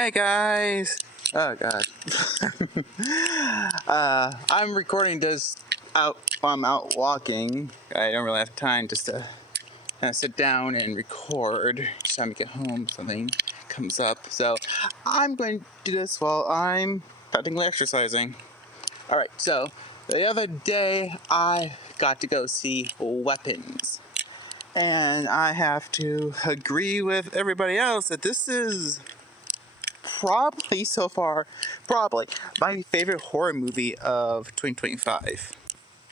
Hey guys! Oh god. I'm recording this out while I'm out walking. I don't really have time just to sit down and record. Each time I get home, something comes up. So I'm going to do this while I'm practically exercising. Alright, so the other day I got to go see Weapons. And I have to agree with everybody else that this is probably so far, my favorite horror movie of 2025.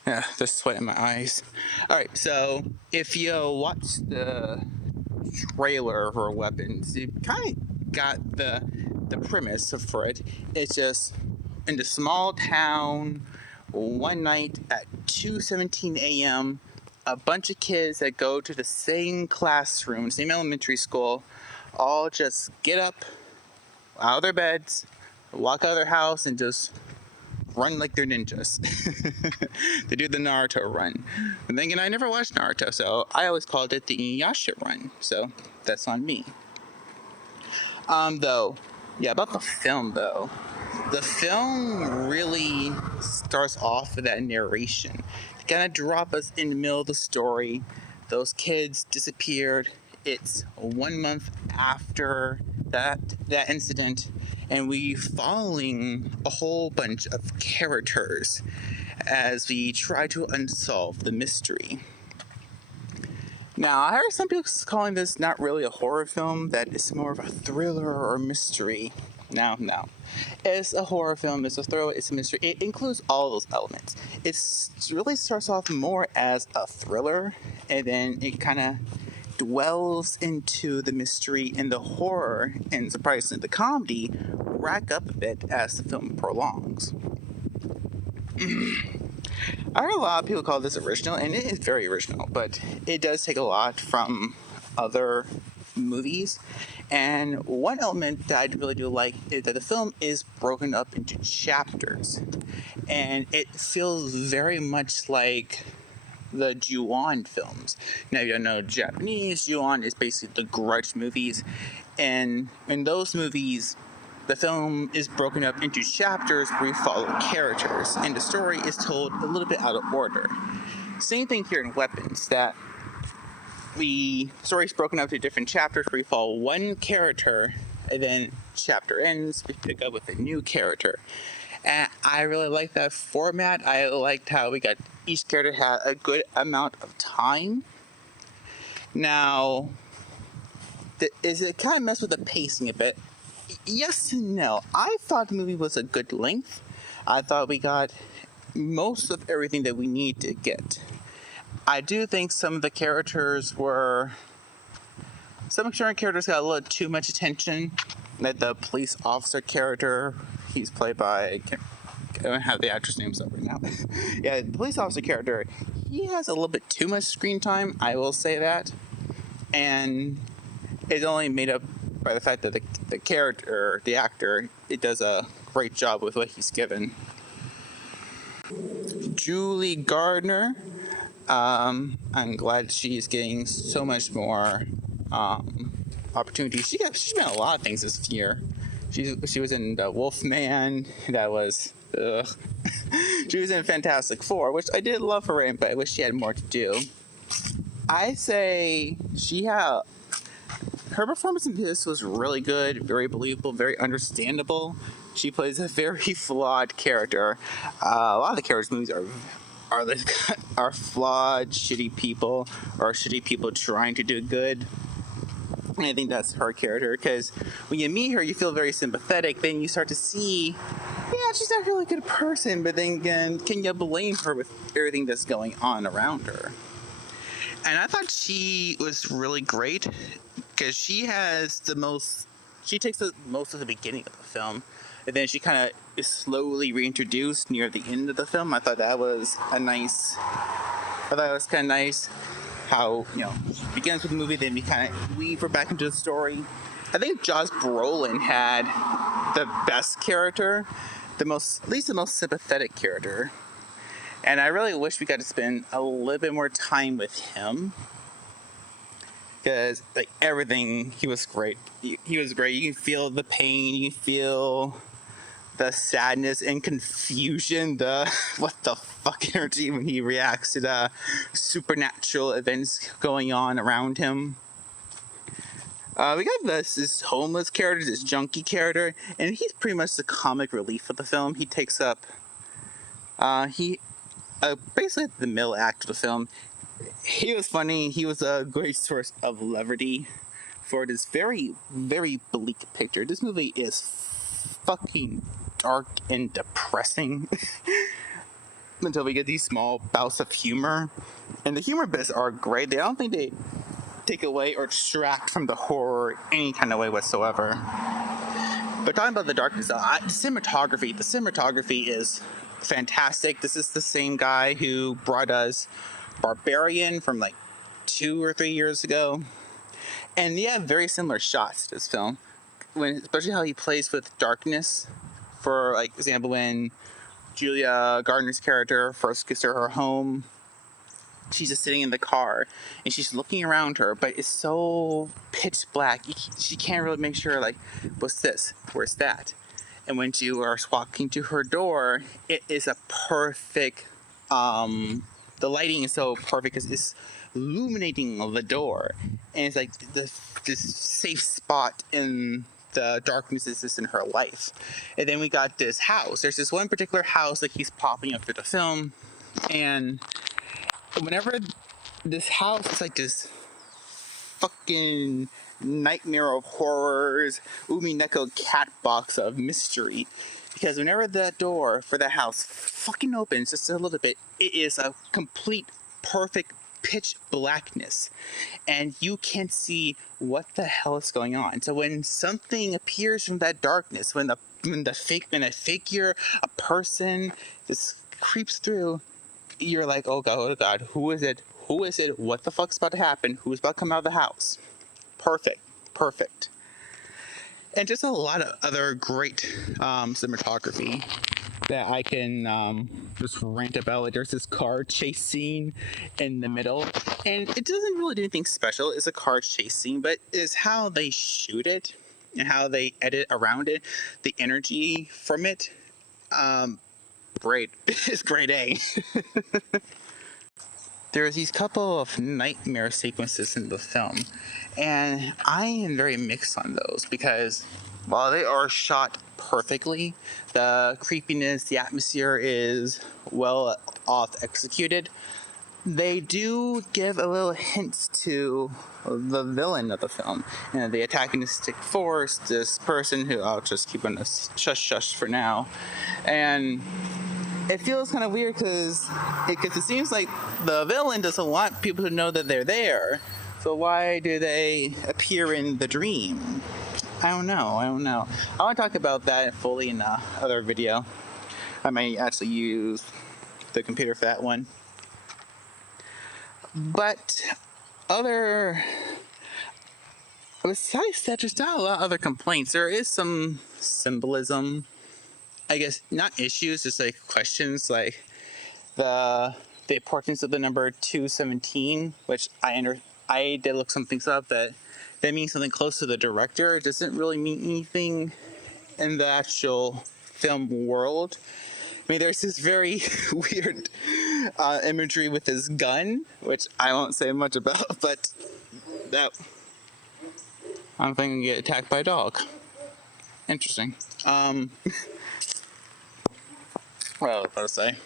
Yeah, there's sweat in my eyes. Alright, so if you watch the trailer for Weapons, you kind of got the premise for it. It's just in the small town, one night at 2:17 a.m., a bunch of kids that go to the same classroom, same elementary school, all just get up out of their beds, walk out of their house, and just run like they're ninjas. They do the Naruto run. And then again, I never watched Naruto, so I always called it the Inuyasha run. So that's on me. About the film though. The film really starts off with that narration to kind of drop us in the middle of the story. Those kids disappeared. It's 1 month after that incident, and we following a whole bunch of characters as we try to unsolve the mystery. Now, I heard some people calling this not really a horror film, that it's more of a thriller or mystery. No. It's a horror film, it's a thriller, it's a mystery. It includes all those elements. It really starts off more as a thriller, and then it kind of dwells into the mystery and the horror, and surprisingly the comedy rack up a bit as the film prolongs. I heard a lot of people call this original, and it is very original, but it does take a lot from other movies. And one element that I really do like is that the film is broken up into chapters, and it feels very much like the Ju-on films. Now, if you don't know Japanese, Ju-on is basically the Grudge movies, and in those movies, the film is broken up into chapters where we follow characters, and the story is told a little bit out of order. Same thing here in Weapons, that the story is broken up into different chapters where we follow one character, and then chapter ends, we pick up with a new character. And I really like that format. I liked how we got each character had a good amount of time. Now, is it kind of messed with the pacing a bit? Yes and no. I thought the movie was a good length. I thought we got most of everything that we need to get. I do think some of the characters got a little too much attention. Like the police officer character, he's played by, I don't have the actress names up right now. Yeah, the police officer character, he has a little bit too much screen time, I will say that. And it's only made up by the fact that the character, the actor, it does a great job with what he's given. Julie Gardner, I'm glad she's getting so much more opportunity. She's been in a lot of things this year. She was in the Wolfman. That was she was in Fantastic Four, which I did love her in, but I wish she had more to do. I say her performance in this was really good, very believable, very understandable. She plays a very flawed character. A lot of the characters' movies are flawed, shitty people, or shitty people trying to do good. And I think that's her character, because when you meet her, you feel very sympathetic. Then you start to see, yeah, she's not really a good person, but then again, can you blame her with everything that's going on around her? And I thought she was really great, because she takes the most of the beginning of the film, and then she kind of is slowly reintroduced near the end of the film. I thought that was kind of nice. How, she begins with the movie, then we kind of weave her back into the story. I think Josh Brolin had the best character, at least the most sympathetic character. And I really wish we got to spend a little bit more time with him. because like everything, he was great. He was great. You can feel the pain. You can feel the sadness and confusion. The what the fuck energy when he reacts to the supernatural events going on around him. We got this homeless character, this junkie character, and he's pretty much the comic relief of the film. He takes up, he basically the middle act of the film. He was funny. He was a great source of levity for this very, very bleak picture. This movie is fucking dark and depressing until we get these small bouts of humor. And the humor bits are great. I don't think they take away or distract from the horror any kind of way whatsoever. But talking about the darkness, the cinematography is fantastic. This is the same guy who brought us Barbarian from like 2 or 3 years ago. And yeah, very similar shots to this film. Especially how he plays with darkness. For like example, when Julia Gardner's character first gets to her home, she's just sitting in the car and she's looking around her, but it's so pitch black. She can't really make sure, like, what's this? Where's that? And when you are walking to her door, it is a perfect, the lighting is so perfect because it's illuminating the door. And it's like this safe spot in the darkness is just in her life. And then we got this house. There's this one particular house that keeps popping up through the film. And whenever this house is like this fucking nightmare of horrors, Umineko cat box of mystery. Because whenever that door for the house fucking opens just a little bit, it is a complete, perfect pitch blackness. And you can't see what the hell is going on. So when something appears from that darkness, when a figure, a person just creeps through, you're like, oh god, who is it? Who is it? What the fuck's about to happen? Who's about to come out of the house? Perfect. And just a lot of other great cinematography that I can just rant about. Like, there's this car chase scene in the middle, and it doesn't really do anything special. It's a car chase scene, but it's how they shoot it and how they edit around it, the energy from it. Great. It's grade A. There's these couple of nightmare sequences in the film, and I am very mixed on those because while they are shot perfectly, the creepiness, the atmosphere is well off executed. They do give a little hint to the villain of the film, and the antagonistic force, this person who I'll just keep on a shush for now, and it feels kind of weird because it seems like the villain doesn't want people to know that they're there. So why do they appear in the dream? I don't know. I want to talk about that fully in another video. I may actually use the computer for that one. But besides that, there's not a lot of other complaints. There is some symbolism, I guess, not issues, just like questions, like the importance of the number 217, which I did look some things up that means something close to the director. It doesn't really mean anything in the actual film world. I mean, there's this very weird imagery with his gun, which I won't say much about, but that I'm thinking get attacked by a dog. Interesting. What else to say?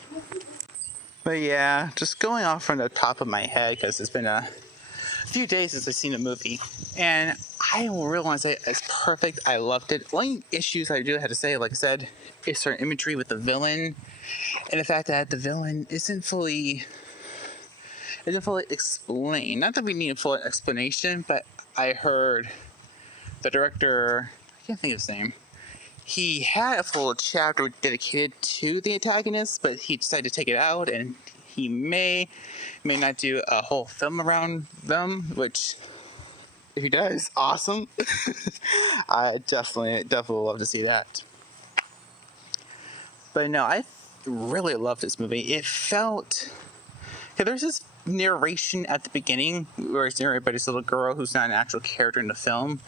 But yeah, just going off from the top of my head, because it's been a few days since I've seen a movie, and I really want to say it's perfect. I loved it. Only issues I do have to say, like I said, is certain imagery with the villain, and the fact that the villain isn't fully explained. Not that we need a full explanation, but I heard the director, I can't think of his name, he had a full chapter dedicated to the antagonist, but he decided to take it out, and he may not do a whole film around them, which, if he does, awesome. I definitely love to see that. But no, I really love this movie. It felt... there's this narration at the beginning, where it's narrated by this little girl who's not an actual character in the film,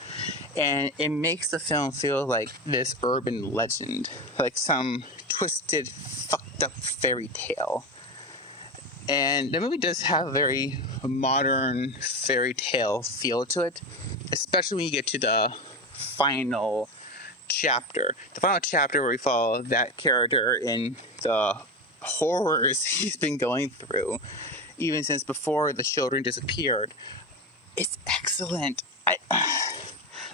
and it makes the film feel like this urban legend, like some twisted, fucked up fairy tale. And the movie does have a very modern fairy tale feel to it, especially when you get to the final chapter. The final chapter where we follow that character in the horrors he's been going through, even since before the children disappeared. It's excellent.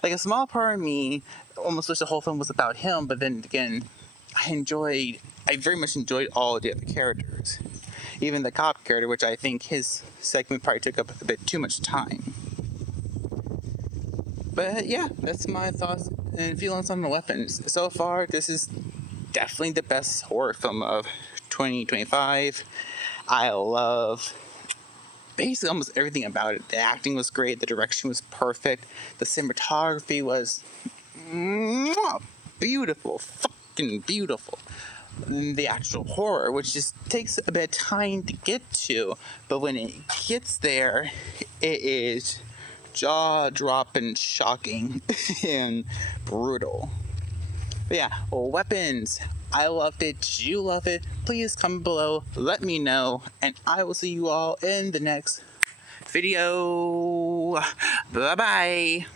Like, a small part of me almost wish the whole film was about him, but then again, I very much enjoyed all the other characters. Even the cop character, which I think his segment probably took up a bit too much time. But yeah, that's my thoughts and feelings on The Weapons. So far, this is definitely the best horror film of 2025. I love basically almost everything about it. The acting was great, the direction was perfect, the cinematography was beautiful, fucking beautiful. The actual horror, which just takes a bit of time to get to, but when it gets there, it is jaw-dropping, shocking, and brutal. But yeah, Weapons. I loved it. Did you love it? Please comment below. Let me know. And I will see you all in the next video. Bye-bye.